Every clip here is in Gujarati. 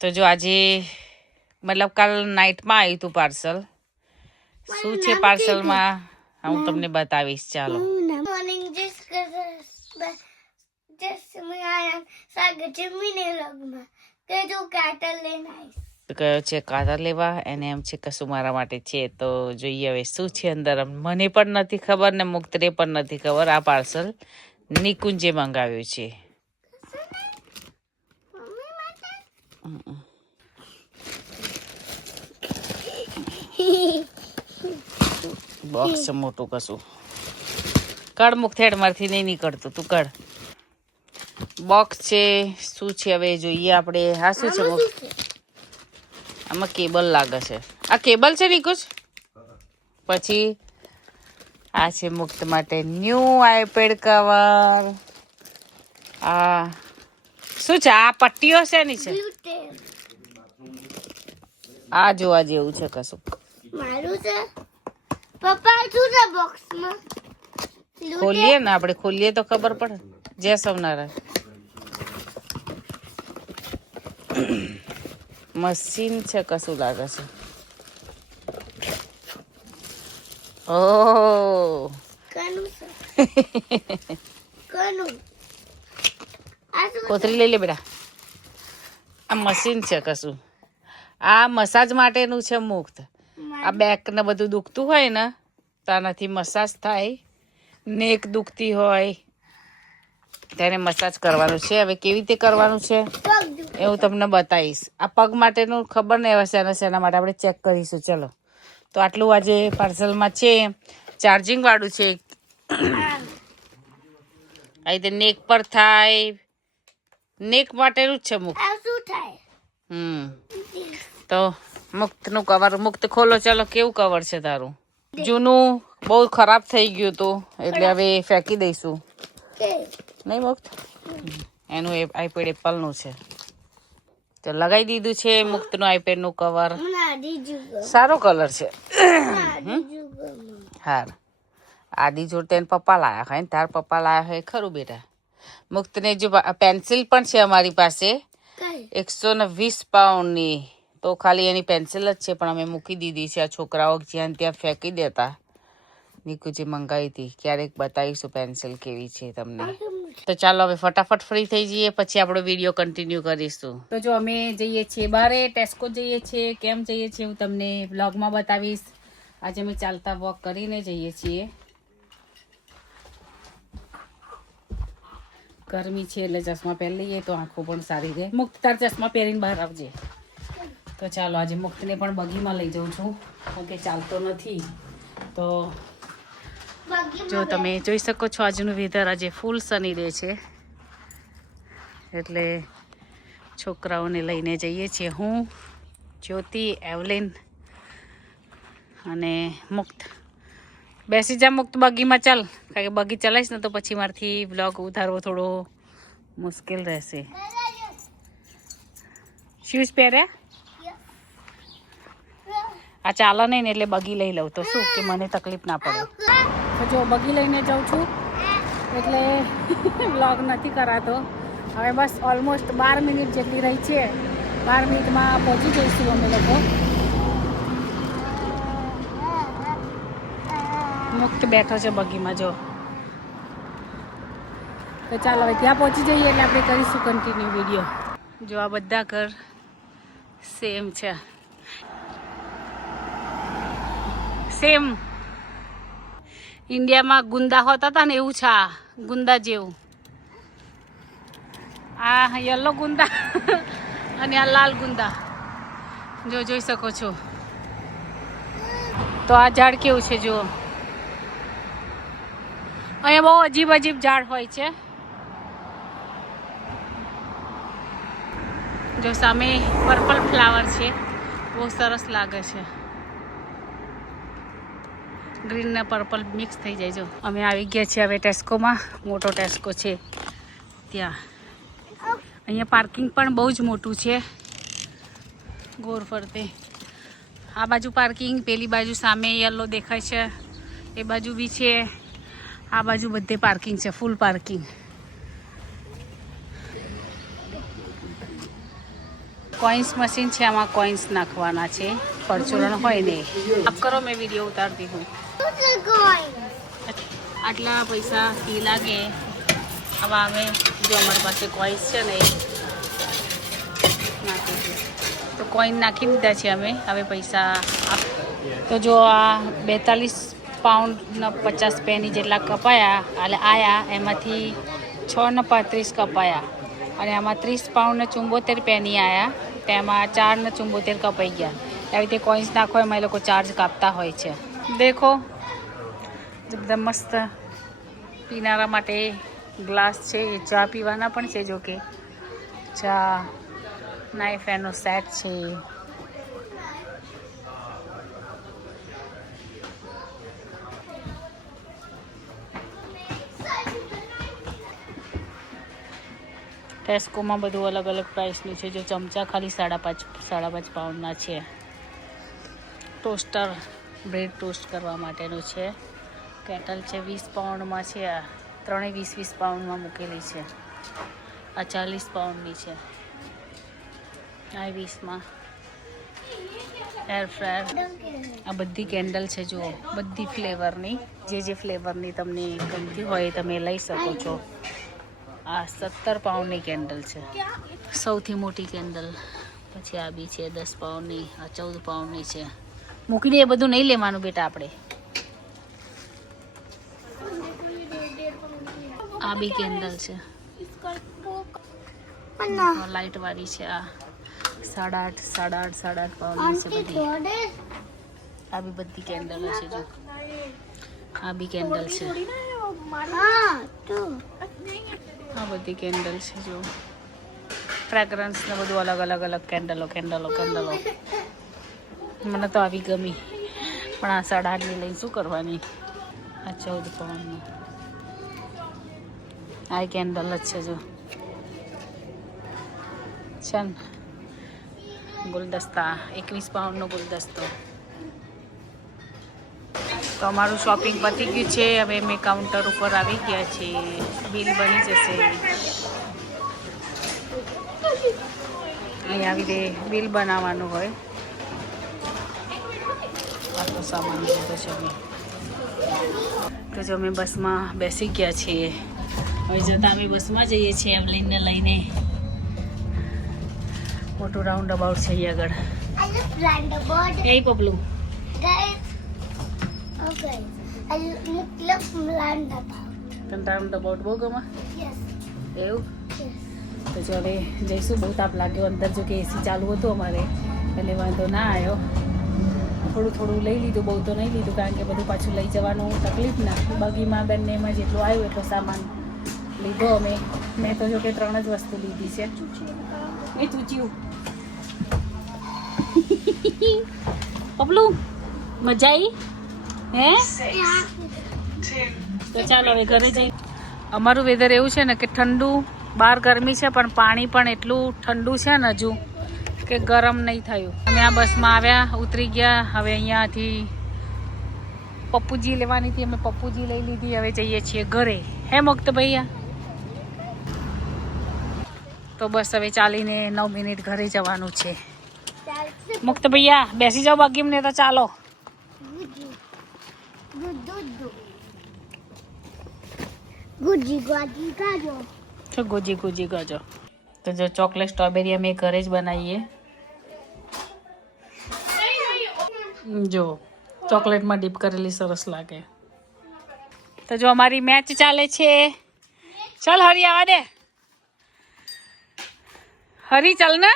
તો જો આજે મતલબ કાલ નાઇટમાં આવ્યું હતું પાર્સલ. શું છે પાર્સલમાં હું તમને બતાવીશ. ચાલો. કયો છે કાતર લેવા એને એમ છે કશું મારા માટે છે. તો જોઈએ હવે શું છે અંદર. મને પણ નથી ખબર ને મુક્તને પણ નથી ખબર. આ પાર્સલ નિકુંજે મંગાવ્યું છે. બોક્સ છે મોટું કશું. કડ મુક્તેડ મારથી નહીં નીકળતું. તું કડ. બોક્સ છે. શું છે હવે જોઈએ આપણે. હા શું છે આમાં કેબલ લાગે છે. આ કેબલ છે નિકુંજ. પછી આ છે મુક્ત માટે ન્યૂ આઈપેડ કવર. આ શું છે? આ પટ્ટીઓ છે ની છે. આ જોવા જેવું છે કશું. મારું છે પપ્પા શું છે બોક્સમાં? ખોલીએ ને આપણે. ખોલીએ તો ખબર પડે. જય સોમનારાયણ. મશીન છે કશું લાગે છે. ઓહ કનું છે કનું કોથળી લઈ લે બેટા. આ મશીન છે કશું. આ મસાજ માટેનું છે મુક્ત. આ બેક ને બધું દુખતું હોય ને તો આનાથી મસાજ થાય. નેક દુખતી હોય તેને મસાજ કરવાનું છે. હવે કેવી રીતે કરવાનું છે એ હું તમને બતાવીશ. આ પગ માટેનું ખબર નહીં હવે શેના માટે આપણે ચેક કરીશું. ચલો. તો આટલું આજે પાર્સલમાં છે. ચાર્જિંગ વાળું છે. આ રીતે નેક પર થાય. નેક માટેનું જ છે મુક્ત. શું થાય? તો મુક્તનું કવર. મુક્ત ખોલો. ચાલો. કેવું કવર છે તારું? જૂનું બહુ ખરાબ થઈ ગયું હતું એટલે હવે ફેંકી દઈશું. નહીં મુક્ત. એનું આઈપેડ એપલનું છે. તો લગાવી દીધું છે મુક્તનું આઈપેડનું કવર. સારો કલર છે. હાર આદી જોડ તેને પપ્પા લાયા હોય ને તાર પપ્પા લાયા હોય ખરું બેટા. મુક્તને જો પેન્સિલ પણ છે અમારી પાસે 120 પાઉન્ડની. તો ખાલી એની પેન્સિલ જ છે પણ અમે મૂકી દીધી છે. આ છોકરાઓ જ્યાં ત્યાં ફેંકી દેતા. નિકુંજે મંગાવી હતી. ક્યારેક બતાવીશું પેન્સિલ કેવી છે તમને. તો ચાલો હવે ફટાફટ ફ્રી થઈ જઈએ પછી આપણો વિડીયો કન્ટિન્યુ કરીશું. તો જો અમે જઈએ છીએ બારે. ટેસ્કો જઈએ છીએ. કેમ જઈએ છીએ હું તમને બ્લોગમાં બતાવીશ. આજે અમે ચાલતા વોક કરીને જઈએ છીએ. ગરમી છે એટલે ચશ્મા પહેરી લઈએ તો આંખો પણ સારી રહે. મુક્ત તાર ચશ્મા પહેરીને બહાર આવજે. તો ચાલો આજે મુક્તને પણ બગીમાં લઈ જાઉં છું કે ચાલતો નથી. તો જો તમે જોઈ શકો છો આજનું વેધર આજે ફૂલ સની ડે છે એટલે છોકરાઓને લઈને જઈએ છીએ. હું, જ્યોતિ, એવલિન અને મુક્ત. બેસી જા મુક્ત બગીમાં. ચાલ. કારણ કે બગી ચલાવીશ ને તો પછી મારાથી બ્લોગ ઉતારવો થોડો મુશ્કેલ રહેશે. શૂઝ પહેર્યા? આ ચાલો નહીં ને એટલે બગી લઈ લઉં તો શું કે મને તકલીફ ના પડે. તો જો બગી લઈને જાઉં છું એટલે બ્લોગ નથી કરાતો. હવે બસ ઓલમોસ્ટ 12 મિનિટ જેટલી રહી છે. 12 મિનિટમાં પહોંચી જઈશું અમે લોકો. મુક્ત બેઠો છે બગીમાં જો. તો ચાલો હવે ત્યાં પહોંચી જઈએ એટલે આપણે કરીશું કન્ટિન્યુ વિડીયો. જો આ બધા ઘર સેમ છે. સેમ ઇન્ડિયામાં ગુંદા હોતા હતા ને એવું છે. આ ગુંદા જેવું. આ યલો ગુંદા અને આ લાલ ગુંદા જો જોઈ શકો છો. તો આ ઝાડ કેવું છે જુઓ. અહીંયા બહુ અજીબ અજીબ ઝાડ હોય છે. જો સામે પર્પલ ફ્લાવર છે. બહુ સરસ લાગે છે. ગ્રીન ને પર્પલ મિક્સ થઈ જાય. જો અમે આવી ગયા છીએ હવે ટેસ્કોમાં. મોટો ટેસ્કો છે ત્યાં. અહીંયા પાર્કિંગ પણ બહુ જ મોટું છે ગોળ ફરતે. આ બાજુ પાર્કિંગ, પેલી બાજુ સામે યલો દેખાય છે એ બાજુ બી છે. આ બાજુ બધે પાર્કિંગ છે. ફૂલ પાર્કિંગ. કોઇન્સ મશીન છે, આમાં કોઇન્સ નાખવાના છે, પરચુરણ હોય ને. આપ કરો, મેં વિડીયો ઉતારતી હું. આટલા પૈસા ફી લાગે. હવે અમે જો અમારી પાસે કોઇન્સ છે ને નાખીશું, તો કોઈન નાખી દીધા છે અમે. હવે પૈસા તો જો આ 42 પાઉન્ડના 50 પેની જેટલા કપાયા એટલે આયા, એમાંથી 6 ને 35 કપાયા, અને આમાં 30 પાઉન્ડ ને 74 પેની આવ્યા, તેમાં 4 ને 74 કપાઈ ગયા. એવી રીતે કોઇન્સ નાખો એમાં એ લોકો ચાર્જ કાપતા હોય છે. દેખો એકદમ મસ્ત પીનારા માટે ગ્લાસ છે, એ ચા પીવાના પણ છે. જો કે ચા નાઇફ એનો સેટ છે. ટેસ્કોમાં બધું અલગ અલગ પ્રાઇસનું છે. જો ચમચા ખાલી 5.5 પાઉન્ડના છે. ટોસ્ટર બ્રેડ ટોસ્ટ કરવા માટેનું છે. કેટલ છે 20 પાઉન્ડમાં છે. આ ત્રણેય 20 પાઉન્ડમાં મૂકેલી છે. આ 40 પાઉન્ડની છે, આ 20માં. Air fryer. આ બધી કેન્ડલ છે, જુઓ, બધી ફ્લેવરની. જે ફ્લેવરની તમને ગમતી હોય તમે લઈ શકો છો. આ 17 પાઉન્ડની કેન્ડલ છે, સૌથી મોટી કેન્ડલ. પછી આ બી છે 10 પાઉન્ડની, આ 14 પાઉન્ડની છે. મૂકી દે, એ બધું નહીં લેવાનું બેટા આપણે. આ બી કેન્ડલ છે, લાઇટ વાળી છે. આ 8.5 પાઉન્ડની છે બધી. આ બી બધી કેન્ડલો છે. જો આ બી કેન્ડલ છે, આ બધી કેન્ડલ છે. જો ફ્રેગ્રન્સ ને બધું અલગ કેન્ડલો. મને તો આવી ગમી, પણ આ 8.5ની લઈને શું કરવાની. આ 14 પાઉન્ડનું આ કેન્ડલ જ છે. જો છે ને ગુલદસ્તા, 21 પાઉન્ડનો ગુલદસ્તો. તો અમારું શોપિંગ પતી ગયું છે. હવે મેં કાઉન્ટર ઉપર આવી ગયા છે. બિલ બની જશે. અહીં આવી દે બિલ બનાવવાનું હોય. આટલો સામાન લીધો છે અમે. તો જો અમે બસમાં બેસી ગયા છીએ. હવે જતાં અમે બસમાં જઈએ છીએ એમ લઈને. મોટું રાઉન્ડ અબાઉટ છે અહીં આગળ. એ પપલું તને રાઉન્ડ અબાઉટ બહુ ગમે એવું? તો જો હવે જઈશું. બહુ તાપ લાગ્યો અંદર, જો કે એસી ચાલુ હતું અમારે, એટલે વાંધો ના આવ્યો. થોડું લઈ લીધું, બહુ તો નહીં લીધું, કારણ કે બધું પાછું લઈ જવાનું તકલીફ ના. બગીમાં બંનેમાં જેટલું આવ્યું એટલો સામાન લીધો અમે. મેં તો જો કે 3 જ વસ્તુ લીધી છે. એ ચૂચ્યું પપલું મજા આવી હે? તો ચાલો હવે ઘરે જઈ. અમારું વેધર એવું છે ને કે ઠંડુ, બહાર ગરમી છે પણ પાણી પણ એટલું ઠંડુ છે ને હજુ કે ગરમ નહીં થયું. અમે આ બસમાં આવ્યા, ઉતરી ગયા. હવે અહીંયાથી પપ્પુજી લેવાની હતી, અમે પપ્પુજી લઈ લીધી. હવે જઈએ છીએ ઘરે. હે મુક્ત ભૈયા? તો બસ હવે ચાલીને 9 મિનિટ ઘરે જવાનું છે. મુક્ત ભૈયા બેસી જાઓ બગીમ ને, તો ચાલો. ગુજી ગાજો. તો જો ચોકલેટ સ્ટ્રોબેરી અમે ઘરે જ બનાવીએ. જો ચોકલેટમાં ડીપ કરેલી સરસ લાગે. તો જો અમારી મેચ ચાલે છે. ચલ હરી આવા દે, હરી ચલ ને.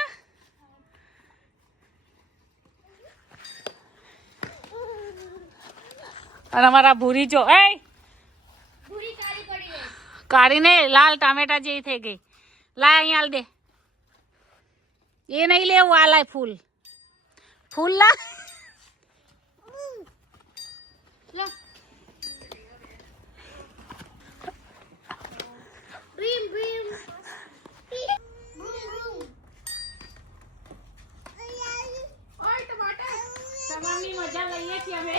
અને અમારા ભૂરી જો, એ કાળી ને લાલ ટામેટા જેવી થઈ ગઈ. લાય અહીંયા હાલ દે. એ નહીં લેવું, આ લાય ફૂલ લા. મજા લઈએ છીએ અમે.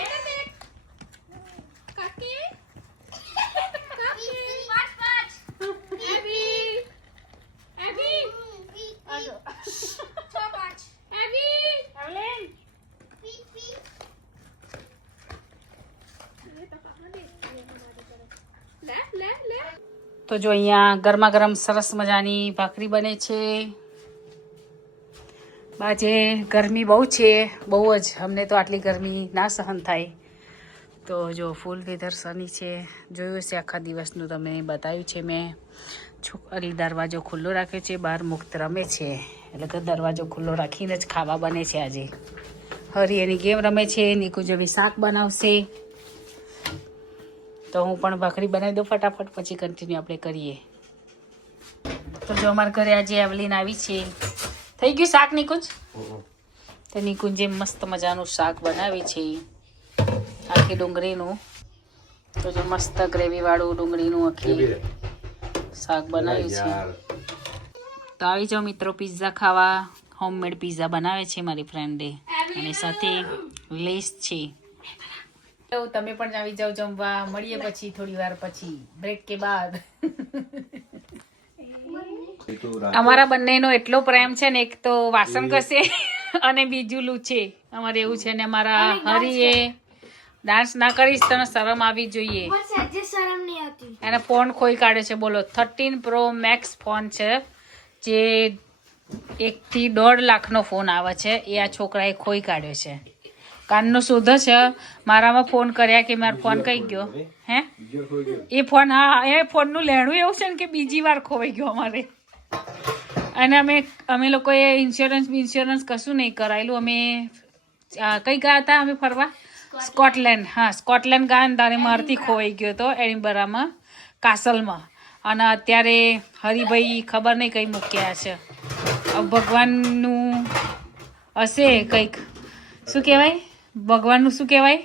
તો જો અહીંયા ગરમા ગરમ સરસ મજાની ભાખરી બને છે. બાજે ગરમી બહુ છે, બહુ જ. અમને તો આટલી ગરમી ના સહન થાય. તો જો ફૂલ વેધર સની છે. જોયું હશે આખા દિવસનું તમે બતાવ્યું છે મેં. છોકરી દરવાજો ખુલ્લો રાખ્યો છે, બહાર મુક્ત રમે છે, એટલે કે દરવાજો ખુલ્લો રાખીને જ ખાવા બને છે આજે. હરી એની ગેમ રમે છે, નીકુ જેવી શાક બનાવશે. તો હું પણ ભાખરી બનાવી દઉં ફટાફટ, પછી કન્ટિન્યુ આપણે કરીએ. તો જો અમારા ઘરે આજે એવલીન આવી છે. થઈ ગયું શાક નિકુંજ? તો નિકુંજે મસ્ત મજાનું શાક બનાવી છે, આખી ડુંગળીનું. તો જો મસ્ત ગ્રેવીવાળું ડુંગળીનું આખી શાક બનાવ્યું છે. તો આવી જાઓ મિત્રો પિઝા ખાવા. હોમમેડ પિઝા બનાવે છે મારી ફ્રેન્ડે, અને સાથે લેસ છે. તમે પણ આવી જાઓ જમવા. મળીએ પછી થોડી વાર પછી, બ્રેક કે બાદ. અમારા બંનેનો એટલો પ્રેમ છે ને, એક તો વાસણ ઘસે અને બીજું લૂછે. અમારે એવું છે ને. અમારા હરીએ ડાન્સ ના કરીશ તને શરમ આવી જોઈએ. એને ફોન ખોઈ કાઢ્યો છે. બોલો 13 Pro Max ફોન છે, જે 1 થી 1.5 લાખનો ફોન આવે છે. એ આ છોકરાએ ખોઈ કાઢ્યો છે. કાનનો શોધો છે. મારામાં ફોન કર્યા કે મારો ફોન કઈ ગયો હે. એ ફોન, હા, એ ફોનનું લેણું એવું છે ને કે બીજી વાર ખોવાઈ ગયો અમારે. અને અમે લોકોએ ઇન્સ્યોરન્સ કશું નહીં કરાયેલું. અમે કઈ ગયા હતા અમે ફરવા? સ્કોટલેન્ડ. હા, સ્કોટલેન્ડ ગયા ને તારે મારથી ખોવાઈ ગયો હતો એડિનબરામાં, કાસલમાં. અને અત્યારે હરિભાઈ ખબર નહીં કઈ મૂક્યા છે. ભગવાનનું હશે કંઈક. શું કહેવાય ભગવાનનું? શું કહેવાય?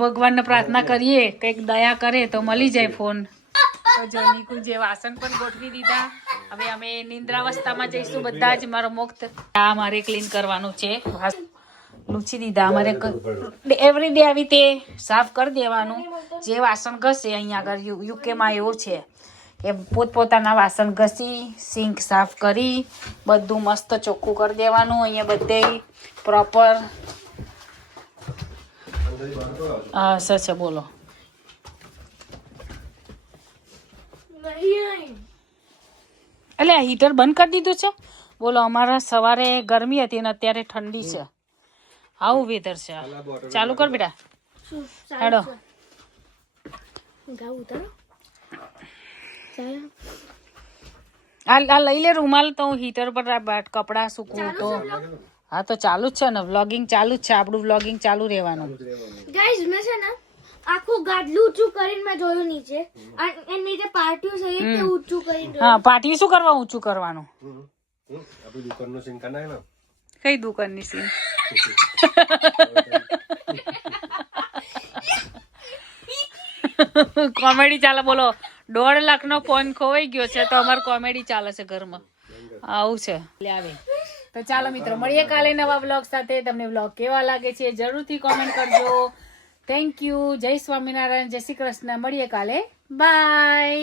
ભગવાનને પ્રાર્થના કરીએ કંઈક દયા કરે તો મળી જાય ફોન. તો જો નિકુંજે વાસણ પણ ગોઠવી દીધા. હવે અમે નિંદ્રાવસ્થામાં જઈશું બધા જ. મારો મુક્ત આ મારે ક્લીન કરવાનું છે. લૂછી દીધા. અમારે એવરી ડે આવી તે સાફ કરી દેવાનું. જે વાસણ ઘસે અહીંયા આગળ યુકેમાં એવું છે કે પોતપોતાના વાસણ ઘસી સિંક સાફ કરી બધું મસ્ત ચોખ્ખું કરી દેવાનું. અહીંયા બધે પ્રોપર. હા સર બોલો. એટલે આ હીટર બંધ કરી દીધું છે. બોલો, અમારા સવારે ગરમી હતી ને અત્યારે ઠંડી છે. આવું વેધર છે. ચાલુ કર બેટા. હેડો આ લઈ લે રૂમાલ. તો હું હીટર પર કપડા સૂકવું તો. હા તો ચાલુ જ છે ને, વ્લોગિંગ ચાલુ જ છે આપણું. વ્લોગિંગ ચાલુ રહેવાનું. ગાઈસ મેં છે ને આખું ગાદલું ઊંચું કરીને મેં જોયું નીચે, અને એ નીચે પાટિયું છે એ તે ઊંચું કરીને. હા, પાટિયું શું કરવા ઊંચું કરવાનું? આપણી દુકાનનું સીન કનાય ને. કઈ દુકાનની સીન? કોમેડી ચાલે. બોલો, 1.5 લાખનો ફોન ખોવાઈ ગયો છે તો અમારે કોમેડી ચાલે છે ઘરમાં. આવું છે. આવે તો ચાલો મિત્રો, મળીએ કાલે નવા વ્લોગ સાથે. તમને વ્લોગ કેવા લાગે છે જરૂરથી કોમેન્ટ કરજો. Thank you. જય સ્વામિનારાયણ, જય શ્રી કૃષ્ણ. મળીએ કાલે. બાય.